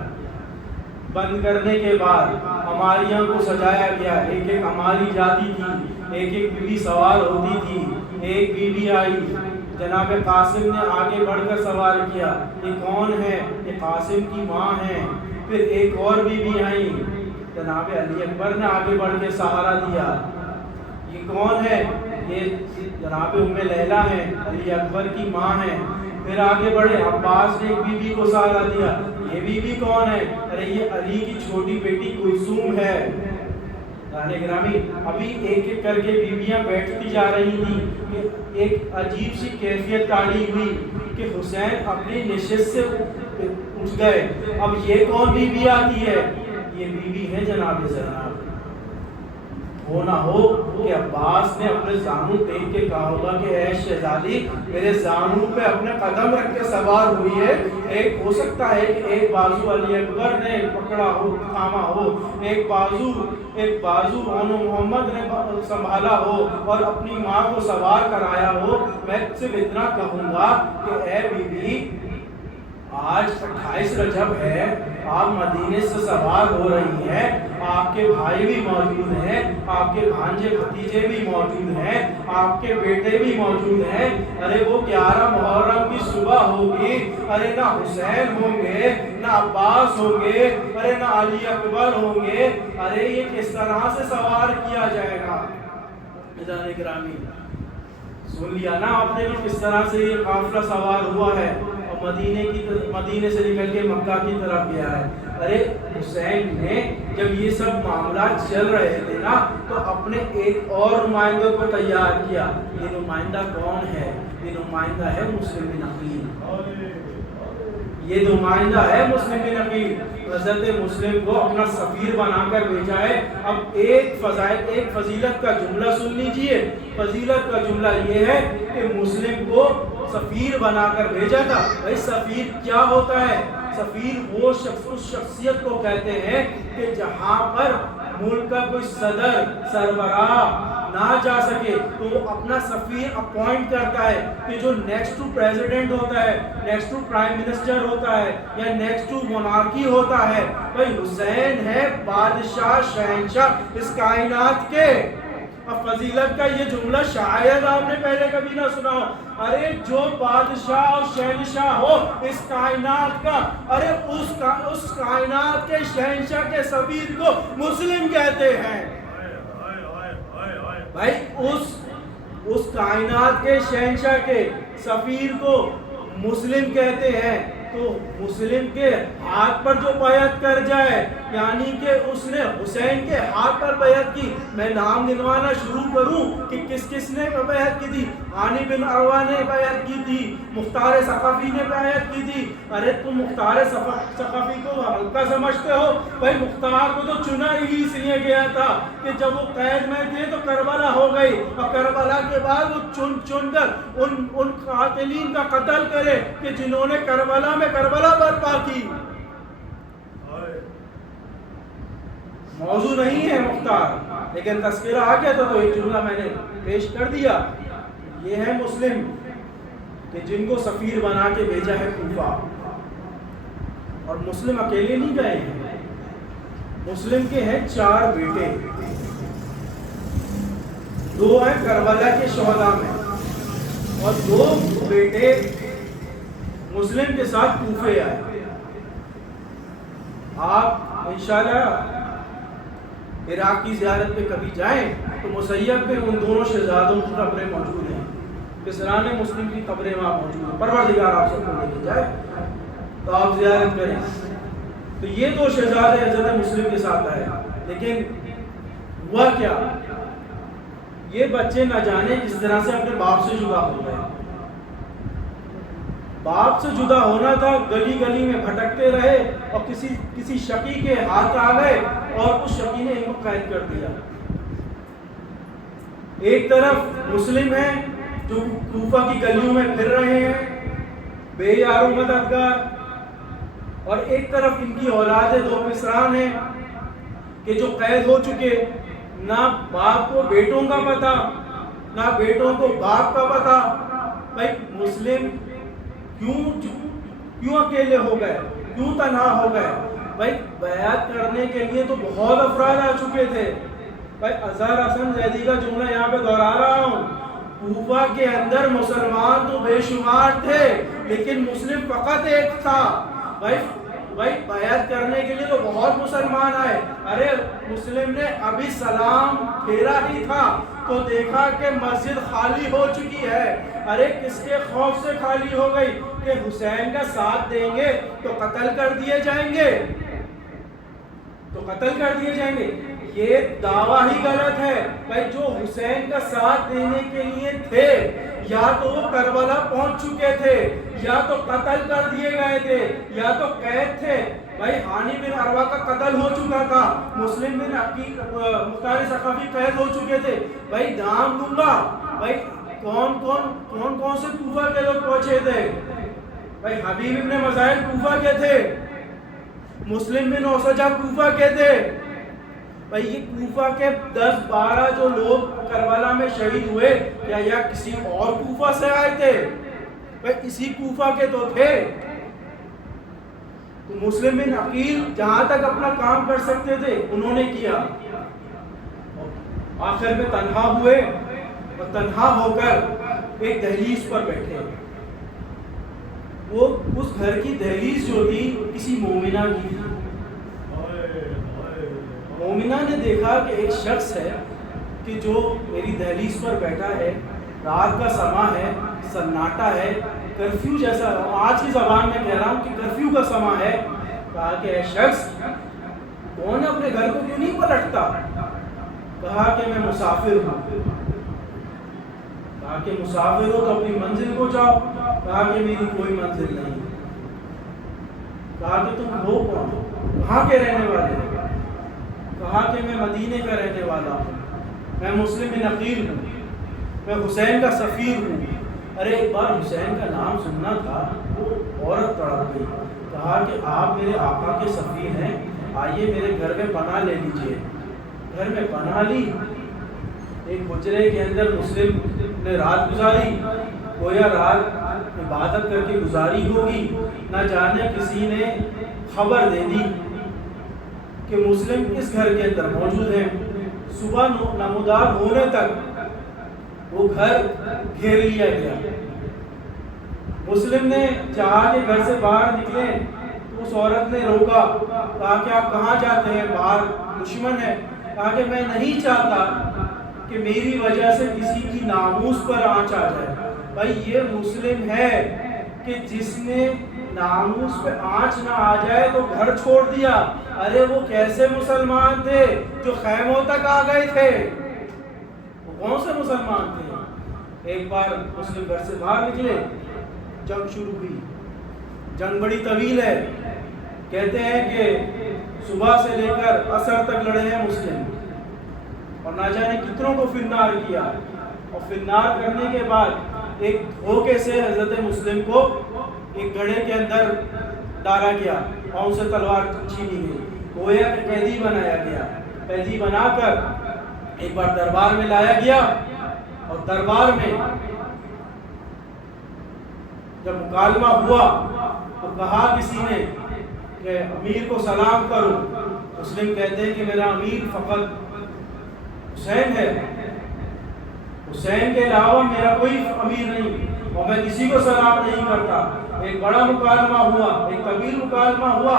بند کرنے کے بعد ہماریوں کو سجایا گیا، ایک ایک ہماری جاتی تھی، ایک ایک بیوی سوار ہوتی تھی۔ ایک بیوی آئی، جناب قاسم نے آگے بڑھ کر سوار کیا، یہ کون ہے؟ یہ قاسم کی ماں ہے۔ پھر ایک اور بیوی آئی، جناب علی اکبر نے آگے بڑھ کے سہارا دیا، یہ کون ہے؟ یہ جناب ام لیلہ ہے، علی اکبر کی ماں ہے۔ پھر آگے بڑھے، عباس نے ایک بیوی کو سہارا دیا، یہ بیوی کون ہے؟ ارے یہ علی کی چھوٹی بیٹی کلثوم ہے۔ گرامی، ابھی ایک ایک کر کے بیویاں بیٹھتی جا رہی تھیں کہ ایک عجیب سی کیفیت تاری ہوئی کہ حسین اپنی نشست سے اٹھ گئے۔ اب یہ کون بیوی آتی ہے؟ یہ بیوی ہے جناب زینب۔ وہ نہ ہو کہ عباس نے اپنے زانو دیکھ کے کہا ہوگا کہ اے شہزادی، میرے زانو پہ اپنے قدم رکھ کے سوار ہوئی ہے۔ ایک ہو سکتا ہے کہ ایک بازو علی اکبر نے پکڑا ہو، تھاما ہو، ایک بازو اونو محمد نے سنبھالا ہو اور اپنی ماں کو سوار کرایا ہو۔ میں صرف اتنا کہوں گا کہ اے بی بی، آج 28 رجب ہے، آپ مدینے سے سوار ہو رہی ہیں، آپ کے بھائی بھی موجود ہیں، آپ کے بھانجے بھتیجے بھی موجود ہیں، آپ کے بیٹے بھی موجود ہیں۔ ارے وہ 11 محرم کی صبح ہوگی، ارے نہ حسین ہوں گے، نہ عباس ہوں گے، ارے نہ علی اکبر ہوں گے، ارے یہ کس طرح سے سوار کیا جائے گا؟ میدان گرامی، سن لیا نا آپ نے کہ کس طرح سے یہ قافلہ سوار ہوا ہے اور مدینے سے نکل کے مکہ کی طرف گیا ہے۔ ارے حسین نے جب یہ سب معاملات چل رہے تھے نا تو اپنے ایک اور نمائندوں کو تیار کیا۔ یہ نمائندہ کون ہے؟ یہ نمائندہ ہے مسلم بن عقیل۔ یہ نمائندہ ہے مسلم بن عقیل۔ حضرت مسلم کو اپنا سفیر بنا کر بھیجا ہے۔ اب ایک فضیلت کا جملہ سن لیجئے۔ فضیلت کا جملہ یہ ہے کہ مسلم کو سفیر بنا کر بھیجا تھا۔ بھائی سفیر کیا ہوتا ہے؟ سفیر وہ شخص، اس شخصیت کو کہتے ہیں کہ جہاں پر ملک کا کوئی صدر، سربراہ نہ جا سکے تو وہ اپنا سفیر اپوائنٹ کرتا ہے کہ جو نیکسٹ ٹو پریزیڈنٹ ہوتا ہے، نیکسٹ ٹو پرائم منسٹر ہوتا ہے یا نیکسٹ ٹو مونارکی ہوتا ہے۔ بھائی حسین ہے بادشاہ، شہنشاہ اس کائنات کے۔ اب فضیلت کا یہ جملہ شاید آپ نے پہلے کبھی نہ سنا ہو۔ ارے جو بادشاہ اور شہنشاہ ہو اس کائنات کا، ارے اس کائنات کے شہنشاہ کے سفیر کو مسلم کہتے ہیں۔ بھائی اس کائنات کے شہنشاہ کے سفیر کو مسلم کہتے ہیں۔ تو مسلم کے ہاتھ پر جو بیعت کر جائے، یعنی کہ اس نے حسین کے ہاتھ پر بیعت کی۔ میں نام گنوانا شروع کروں کہ کس کس نے بیعت کی تھی؟ ہانی بن عروہ نے بیعت کی تھی، مختار ثقفی نے بیعت کی تھی۔ ارے تم مختار ثقفی کو ہلکا سمجھتے ہو؟ بھائی مختار کو تو چنا ہی اس لیے گیا تھا کہ جب وہ قید میں تھے تو کربلا ہو گئی، اور کربلا کے بعد وہ چن کر ان قاتلین کا قتل کرے کہ جنہوں نے کربلا میں کربلا برپا کی۔ موضوع نہیں ہے مختار، لیکن تذکرہ آ گیا تو ایک جملہ میں نے پیش کر دیا۔ یہ ہے مسلم کہ جن کو سفیر بنا کے بھیجا ہے کوفہ۔ اور مسلم اکیلے نہیں گئے ہیں، مسلم کے ہیں 4 بیٹے، 2 ہیں کربلا کے شہداء میں اور 2 بیٹے مسلم کے ساتھ کوفے آئے۔ آپ انشاءاللہ عراق کی زیارت پہ کبھی جائیں تو مسیب میں ان دونوں شہزادوں کی قبریں موجود ہیں، کسرا مسلم کی قبریں وہاں موجود ہیں، پروردگار آپ سب کو لے کے جائے تو آپ زیارت کریں۔ تو یہ دو شہزادے حضرت مسلم کے ساتھ آئے، لیکن ہوا کیا، یہ بچے نہ جانے کس طرح سے اپنے باپ سے جدا ہو گئے۔ باپ سے جدا ہونا تھا، گلی گلی میں بھٹکتے رہے اور کسی شقی کے ہاتھ آ گئے اور اس شقی نے ان کو قید کر دیا۔ ایک طرف مسلم ہیں جو کوفہ کی گلیوں میں پھر رہے ہیں بے یار و مددگار، اور ایک طرف ان کی اولاد دو پسران ہیں کہ جو قید ہو چکے، نہ باپ کو بیٹوں کا پتہ نہ بیٹوں کو باپ کا پتہ۔ بھائی مسلم کیوں اکیلے ہو گئے، کیوں تنہا ہو گئے؟ بھائی بیعت کرنے کے لیے تو بہت افراد آ چکے تھے۔ بھائی اظہر حسن زیدی کا جملہ یہاں پہ دہرا رہا ہوں، کوفہ کے اندر مسلمان تو بے شمار تھے لیکن مسلم فقط ایک تھا۔ بھائی بیعت کرنے کے لیے تو بہت مسلمان آئے، ارے مسلم نے ابھی سلام پھیرا ہی تھا تو دیکھا کہ مسجد خالی ہو چکی ہے۔ ارے کس کے خوف سے خالی ہو گئی کہ حسین کا ساتھ دیں گے تو قتل کر دیے جائیں گے، یہ دعویٰ ہی غلط ہے۔ بھائی جو حسین کا ساتھ دینے کے لیے تھے یا تو وہ کربلا پہنچ چکے تھے، یا تو قتل کر دیے گئے تھے، یا تو قید تھے۔ بھائی ہانی بن عروہ کا قتل ہو چکا تھا، مسلم بن مختار ثقفی قید ہو چکے تھے۔ بھائی نام دوں گا، بھائی کون سے کوفہ کے لوگ پہنچے تھے؟ بھائی حبیب ابن مظاہر کوفہ کے تھے، مسلم بن اوسجہ کوفہ کے تھے۔ بھائی یہ کوفہ کے 10-12 جو لوگ کربلا میں شہید ہوئے کیا یا کسی اور کوفہ سے آئے تھے؟ بھائی اسی کوفہ کے تو تھے۔ تو مسلم بن عقیل جہاں تک اپنا کام کر سکتے تھے انہوں نے کیا، آخر میں تنہا ہوئے اور تنہا ہو کر ایک دہلیز پر بیٹھے۔ وہ اس گھر کی دہلیز جو تھی کسی مومنہ کی تھی۔ مومنہ نے دیکھا کہ ایک شخص ہے کہ جو میری دہلیز پر بیٹھا ہے، رات کا سما ہے، سناٹا ہے، کرفیو جیسا، آج کی زبان میں کہہ رہا ہوں کہ کرفیو کا سما ہے۔ کہا کہ اے شخص کون اپنے گھر کو کیوں نہیں پلٹتا؟ کہا کہ میں مسافر ہوں۔ کہا کہ مسافر ہو تو اپنی منزل کو جاؤ۔ کہا کہ میری کوئی منزل نہیں۔ کہا کہ تم ہو کون، کہاں کے رہنے والے ہو؟ کہا کہ میں مدینے کا رہنے والا ہوں، میں مسلم بن عقیل ہوں، میں حسین کا سفیر ہوں۔ ارے ایک بار حسین کا نام سننا تھا، وہ عورت تڑپ گئی۔ کہا کہ آپ میرے آقا کے سفیر ہیں، آئیے میرے گھر میں پناہ لے لیجئے۔ گھر میں پناہ لی، ایک حجرے کے اندر مسلم نے رات گزاری، گویا رات عبادت کر کے گزاری ہوگی، نہ جانے کسی نے خبر دے دی کہ مسلم اس گھر کے اندر موجود ہیں۔ صبح نمودار ہونے تک وہ گھر گھیر لیا گیا۔ مسلم نے چاہا کہ گھر سے باہر نکلے تو اس عورت نے روکا، کہا کہ آپ کہاں جاتے ہیں، باہر دشمن ہے۔ کہا کہ میں نہیں چاہتا کہ میری وجہ سے کسی کی ناموس پر آنچ آ جائے۔ بھائی یہ مسلم ہے کہ جس نے ناموس پہ آنچ نہ آ جائے تو گھر چھوڑ دیا۔ ارے وہ کیسے مسلمان تھے جو خیموں تک آ گئے تھے؟ وہ کون سے مسلمان تھے؟ ایک بار مسلم گھر سے باہر نکلے، جنگ شروع ہوئی۔ جنگ بڑی طویل ہے، کہتے ہیں کہ صبح سے لے کر عصر تک لڑے ہیں مسلم، اور نہ جانے کتنوں کو فنار کیا، اور فنار کرنے کے بعد ایک دھوکے سے حضرت مسلم کو ایک گڑھے کے اندر ڈالا گیا اور ان سے تلوار چھینی گئی، گویا کہ قیدی بنایا گیا۔ قیدی بنا کر ایک بار دربار میں لایا گیا، اور دربار میں جب مکالمہ ہوا تو کہا کسی نے کہ امیر کو سلام کرو۔ مسلم کہتے ہیں کہ میرا امیر فقط حسین ہے، حسین کے علاوہ میرا کوئی امیر نہیں، اور میں کسی کو سلام نہیں کرتا۔ ایک بڑا مکالمہ ہوا، ایک طویل مکالمہ ہوا،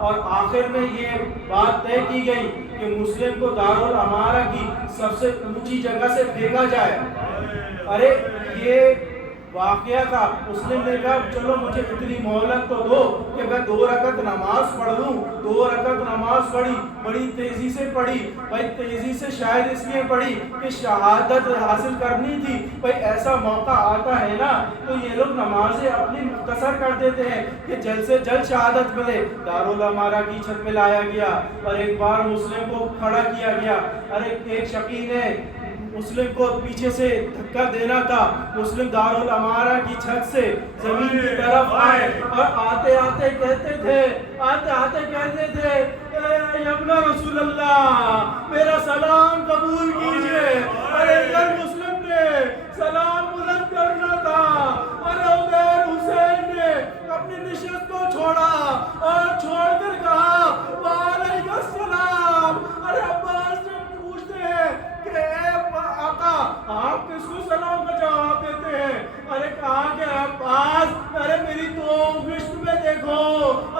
اور آخر میں یہ بات طے کی گئی کہ مسلم کو دارال امارہ کی سب سے اونچی جگہ سے پھینکا جائے. ارے یہ واقعہ تھا. مسلم نے کہا چلو مجھے اتنی مہلت تو دو کہ میں 2 رکعت نماز پڑھ لوں. 2 رکعت نماز پڑھی, بڑی تیزی سے پڑھی. بھائی تیزی سے شاید اس لیے پڑھی کہ شہادت حاصل کرنی تھی. بھائی ایسا موقع آتا ہے نا تو یہ لوگ نمازیں اپنی مختصر کر دیتے ہیں کہ جلد سے جلد شہادت ملے. دارالامارہ کی چھت میں لایا گیا اور ایک بار مسلم کو کھڑا کیا گیا. اور ایک شقی نے مسلم کو پیچھے سے دھکا دینا تھا. مسلم دارالامارہ کی چھت سے زمین کی طرف آئے اور آتے آتے کہتے تھے اے ابن رسول اللہ میرا سلام قبول کیجئے. ارے مسلم نے سلام بلند کرنا تھا. ارے عمر حسین نے اپنی نشست کو چھوڑا اور چھوڑ کر کہا وعلیکم السلام. ارے عباس جب پوچھتے ہیں کہ اے آقا آپ کس کو سلام کا جواب دیتے ہیں؟ ارے کہا کہ عباس ارے میری تو گشت میں دیکھو.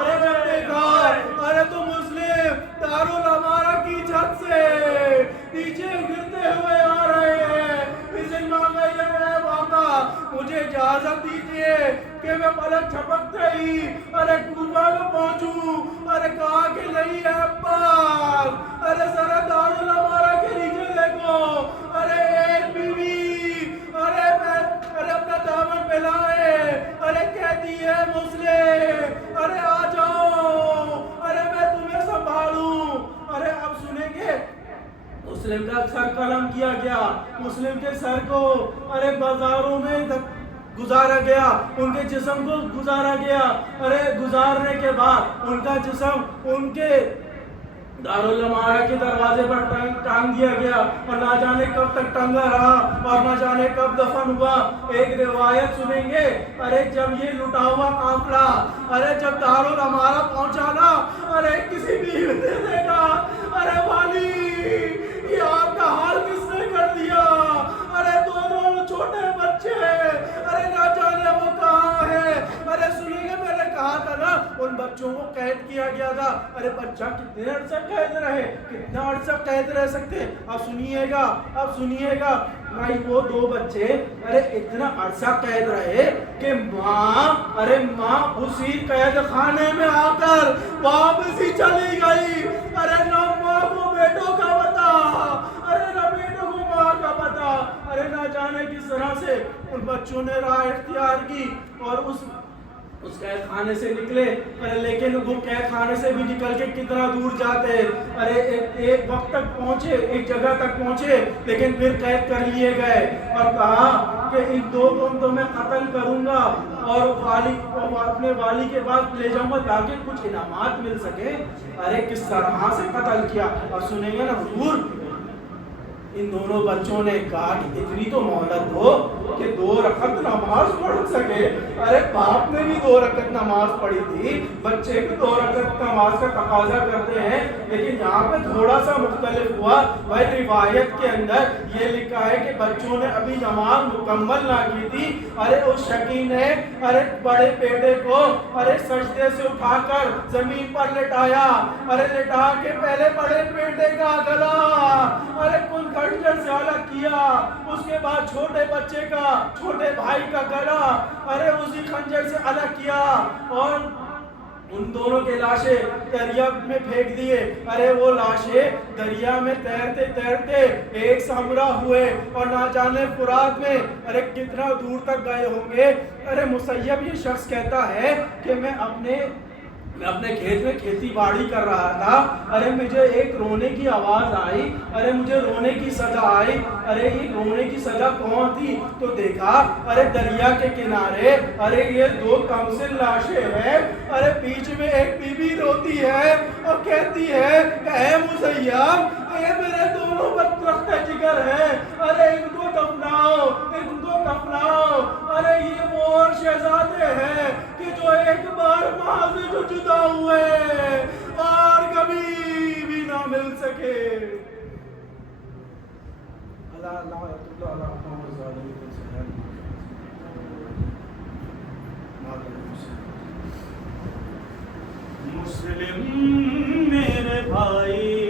ارے جب دیکھا ارے تو مسلم دارالامارہ کی چھت سے نیچے گرتے ہوئے آ رہے ہیں. اسے مانگا اے آقا مجھے اجازت دیجیے کہ میں پلک جھپکتے ہی ارے کوفہ میں پہنچوں. ارے کہا کہ نہیں ہے عباس. ارے ذرا دارالامارہ کے نیچے دیکھو. ارے ایک بیوی ارے اپنا دامن پھیلائے ارے کہتی ہے مسلم ارے آ جاؤ ارے میں تمہیں سنبھالوں. ارے اب سنیں گے مسلم کا سر قلم کیا گیا. مسلم کے سر کو ارے بازاروں میں گزارا گیا, ان کے جسم کو گزارا گیا. ارے گزارنے کے بعد ان کا جسم ان کے دارالامارہ کے دروازے پر ٹانگ دیا گیا اور نہ جانے کب تک ٹنگا رہا اور نہ جانے کب دفن ہوا. ایک روایت سنیں گے ارے جب یہ لٹا ہوا قافلہ ارے جب دارالامارہ پہنچا نا ارے کسی بھی نے دیکھا ارے والی یہ آپ کا حال کس نے کر دیا. ارے دونوں چھوٹے بچے ارے نہ جانے وہ کہاں ہے. ارے سنیں گے میں نے کہا تھا نا ان بچوں کو قید کیا گیا تھا. ارے بچہ کتنے عرصہ قید رہے, کتنا عرصہ قید رہ سکتے. اب سنیے گا بھائی وہ 2 بچے ارے اتنا عرصہ قید رہے کہ ماں اسی قید خانے میں آ کر واپس ہی چلی گئی. ارے نہ ماں کو بیٹوں کا پتا ارے نہ بیٹوں کو ماں کا پتا. ارے نہ جانے کس طرح سے ان بچوں نے راہ اختیار کی اور اس قید خانے سے نکلے. لیکن وہ قید خانے سے بھی نکل کے کتنا دور جاتے. ارے ایک وقت تک پہنچے, ایک جگہ تک پہنچے لیکن پھر قید کر لیے گئے اور کہا کہ ان 2 کو تو میں قتل کروں گا اور اپنے والی کے پاس لے جاؤں گا تاکہ کچھ انعامات مل سکے. ارے کس طرح سے قتل کیا. اور سنیں گے نا حضور ان دونوں بچوں نے کہا کہ اتنی تو مہلت ہو کہ 2 رکعت نماز پڑھ سکے. ارے باپ نے بھی 2 رکعت نماز پڑھی تھی, بچے بھی 2 رکعت نماز کا تقاضا کرتے ہیں. لیکن یہاں پہ تھوڑا سا مختلف ہوا. بھائی روایت کے اندر یہ لکھا ہے کہ بچوں نے ابھی نماز مکمل نہ کی تھی. ارے اس شقی نے ارے بڑے بیٹے کو ارے سجدے سے اٹھا کر زمین پر لٹایا. ارے لٹا کے پہلے بڑے بیٹے کا گلا ارے کل خنجر سے الگ کیا. اس کے بعد چھوٹے بچے کا, چھوٹے بھائی کا گلا ارے اسی خنجر سے الگ کیا اور ان دونوں کے لاشیں دریا میں پھینک دیے. ارے وہ لاشیں دریا میں تیرتے تیرتے ایک سامرا ہوئے اور نہ جانے فرات میں ارے کتنا دور تک گئے ہوں گے. ارے مسیب یہ شخص کہتا ہے کہ میں اپنے کھیت میں کھیتی باڑی کر رہا تھا. ارے مجھے ایک رونے کی آواز آئی. ارے مجھے رونے کی صدا آئی. ارے یہ رونے کی صدا کون تھی تو دیکھا ارے دریا کے کنارے ارے یہ 2 کمسن لاشیں ہیں. ارے بیچ میں ایک بی بی روتی ہے اور کہتی ہے اے مسیب یہ میرے دونوں بدبخت جگر ہیں. ارے ان کو دفناؤ, ان کو کفناؤ. ارے یہ وہ شہزادے ہیں کہ جو ایک بار ماں سے جو جدا ہوئے اور کبھی بھی نہ مل سکے. مسلم میرے بھائی